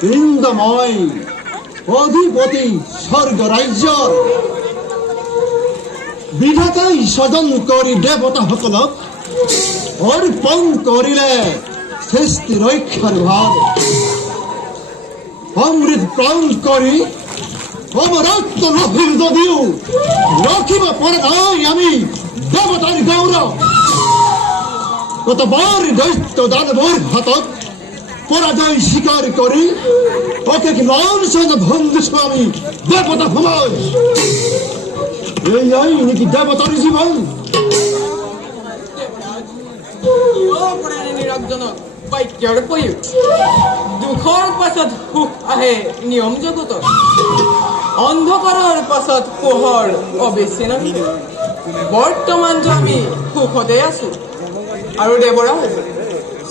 বৃন্দময় অধিপতি স্বৰ্গ ৰাজ্যৰ বিধাতাই সদন কৰি দেৱতাসকলক অৰ্পণ কৰিলে সৃষ্টি ৰক্ষাৰ ভাৱ অমৃত প্ৰাণ কৰি অমৰত্ব ৰহিল যদিও ৰখিব পৰা নাই আমি দেৱতাৰ গৌৰৱ কতবাৰ দৈত্য দানৱৰ হাতত পরাজয় স্বীকার করি ওকে লাঞ্ছনা ভঙ্গিছো আমি দেবতা সমাজ এই নাকি দেবতার জীবন নিরঞ্জনক বাক্যৰ প্ৰয়োগ দুখৰ পাছত সুখ আহে নিয়ম জগতত অন্ধকাৰৰ পাছত পোহৰ অবিচ্ছিন্ন বৰ্তমান আমি সুখতে আছো আৰু দেৱৰাজ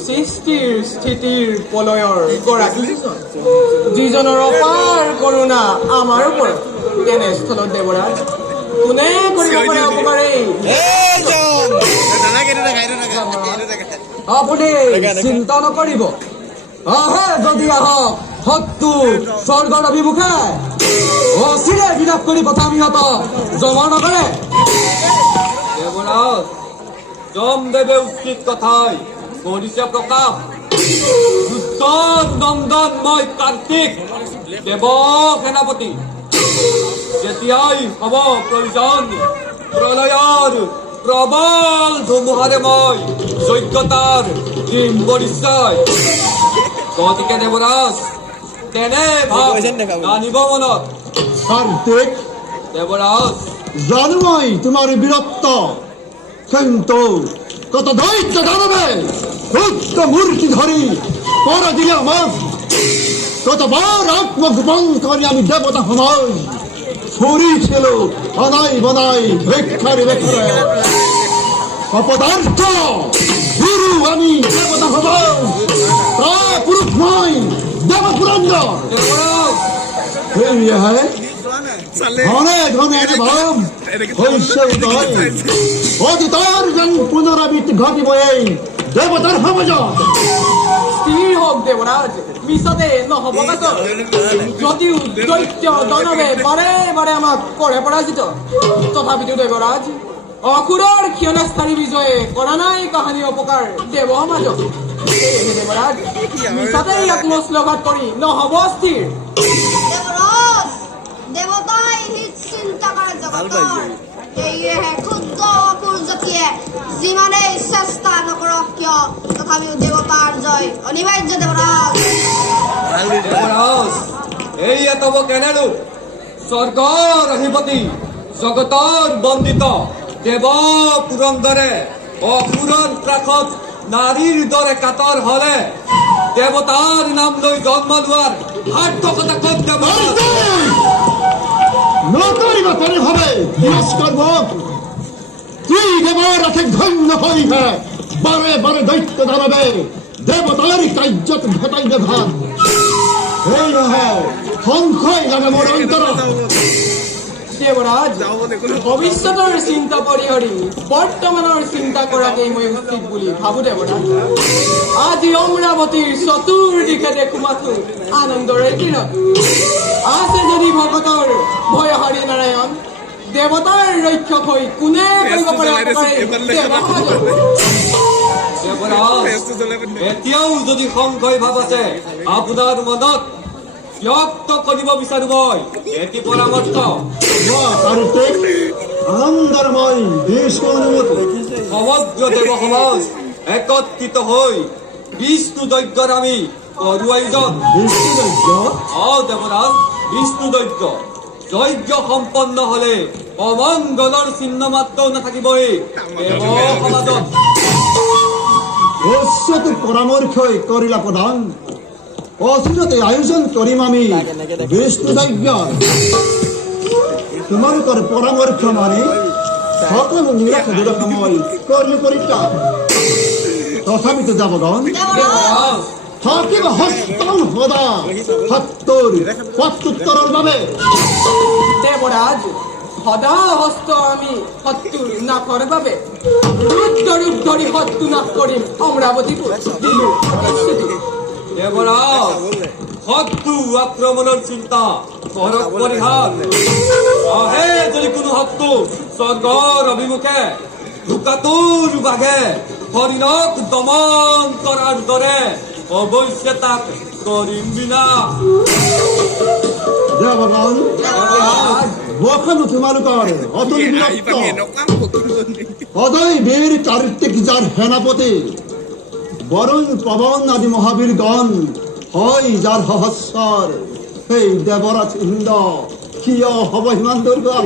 সৃষ্টিৰ স্থিতিৰ পলয়ৰ গৰাকী যিজনৰ অপাৰ কৰোণা আমাৰ ওপৰত তেনেস্থলত দেৱৰাজ কোনে কৰিব পাৰে অপকাৰে আপুনি চিন্তা নকৰিব আহে যদি আহক শত্ৰু স্বৰ্গৰ অভিমুখে অচিৰে বিনাশ কৰি পঠাম সিহঁতক জমা নকৰে দেৱৰাজ যমদেৱে উচিত কথাই কৰিছে প্ৰকাশ দুৰ্যোধন নন্দন মই কাৰ্তিক দেৱ সেনাপতি যেতিয়াই হ'ব প্ৰয়োজন প্ৰলয়ৰ প্ৰবল ধুমুহাৰে মই যোগ্যতাৰ দিম পৰিচয় গতিকে দেৱৰাজ তেনে ভাৱ জানিব মনত কাৰ্তিক দেৱৰাজ জানো মই তোমাৰ বীৰত্ব কিন্তু কত দৈত্য দানবে রুদ্র মূর্তি ধরি পরা দিলে আমাক কতবার আত্মগোপন করে আমি দেবতা সমাজ ছড়ি ছিল অনাই বনাই ভিক্ষারি বেক্ষারে অপদার্থ গুরু আমি দেবতা সমাজ তা পুরুষ নয় দেব পুরন্দর ঘনে ঘনে ভাব হইছে উদয় অতীতৰ যেন পুনৰাবৃত্তি ঘটিব এই দেৱতাৰ সমাজ স্থিৰ হওক দেৱৰাজ মিছতে নহ'ব কাজ যদিও দৈত্য দানৱে বাৰে বাৰে আমাক কৰে পৰাজিত তথাপিতো দেৱৰাজ অসুৰৰ ক্ষণস্থায়ী বিজয়ে কৰা নাই কাহানি অপকাৰ দেৱ সমাজক দেৱৰাজ মিছতে আত্মশ্লোঘাত কৰি নহ'ব স্থিৰ দেৱতাই হিত চিন্তা কৰে জগতৰ সেয়েহে ক্ষুদ্ৰ অসুৰ জাতিয়ে যিমানেই চেষ্টা নকৰক কিয় তথাপিও দেৱতাৰ জয় অনিবাৰ্য দেৱৰাজ এই এতব কেনে ৰূপ স্বৰ্গৰ অধিপতি জগতৰ বন্দিত দেৱ পুৰন্দৰে অপুৰণ ত্ৰাসত নাৰীৰ দৰে কাতৰ হলে দেৱতাৰ নাম লৈ জন্ম লোৱাৰ সাৰ্থকতা ক'ত দেৱৰাজ? নকৰিবা তেনেভাৱে তিৰস্কাৰ মোক। তুই দেৱৰাথে ধন্য হৈহে বাৰে বাৰে দৈত্য দানৱে দেৱতাৰ কাৰ্যত ঘটাই দেভাত এই নহয় সংশয় লাগে মোৰ অন্তৰত। দেৱৰাজ ভৱিষ্যতৰ চিন্তা পৰিহৰি বৰ্তমানৰ চিন্তা কৰাকেই মই উচিত বুলি ভাবো দেৱৰাজ। আজি অমৰাৱতীৰ চতুৰ্দিশে দেখো মাথো আনন্দৰে কিৰণ। আছে যদি ভকতৰ ভয় হৰি নাৰায়ণ দেৱতাৰ ৰক্ষক হৈ কোনে কৰিব পাৰে অপকাৰী দেৱৰাজ? দেৱৰাজ এতিয়াও যদি সংশয় ভাৱ আছে আপোনাৰ মনত ব্যক্ত কৰিব বিচাৰো মই এটি পৰামৰ্শ। কাৰ্তিক আনন্দময় বিষ্ণু অনুমতি সমগ্ৰ দেৱ সমাজ একত্ৰিত হৈ বিষ্ণু যজ্ঞৰ আমি কৰো আয়োজন। বিষ্ণু যজ্ঞ দেৱৰাজ বিষ্ণু যজ্ঞ যজ্ঞ সম্পন্ন হলে অমংগলৰ চিহ্ন মাত্ৰও নাথাকিবই দেৱ সমাজত। অশ্বতী পৰামৰ্শই কৰিলা প্ৰদান অচিৰতে আয়োজন কৰিম আমি বিষ্ণু যজ্ঞ। তোমালোকৰ পৰামৰ্শ মানি সকলো নিৰাশ দুৰসময় কৰিলো পৰিত্যাগ। তথাপিতো যাবগণ দেৱৰাজ থাকিব হস্তং সদা সত্তৰ প্ৰত্যুত্তৰৰ বাবে। দেৱৰাজ সদা হস্ত আমি শত্ৰুৰ নাশৰ বাবে ৰুদ্ৰৰূপ ধৰি শত্ৰু নাশ কৰিম অমৰাৱতীপুৰ দিলো প্ৰতিশ্ৰুতি। দেৱৰাজ শত্ৰু আক্ৰমণৰ চিন্তা কৰক পৰিহাৰ। আহে যদি কোনো শত্ৰু স্বৰ্গৰ অভিমুখে ঢুকাটোৰ বাঘে হৰিণক দমন কৰাৰ দৰে অৱশ্যে তাক কৰিম বিনা। দেৱগণ বখানো তোমালোকৰ অতুল বীৰত্ব সদয় বীৰ কাৰ্তিক যাৰ সেনাপতি বৰুণ পৱন আদি মহাবীৰগণ হয় যাৰ সহস্ৰ সেই দেৱৰাজ ইন্দ্ৰ কিয় হব সিমান দুৰ্বল?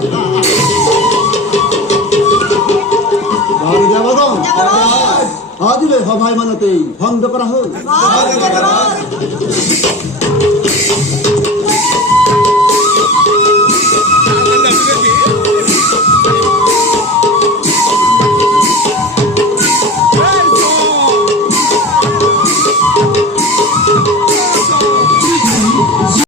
বাৰু দেৱগণ আজিলৈ সভাই মানতেই ভংগ কৰা হ'ল। দেৱৰাজ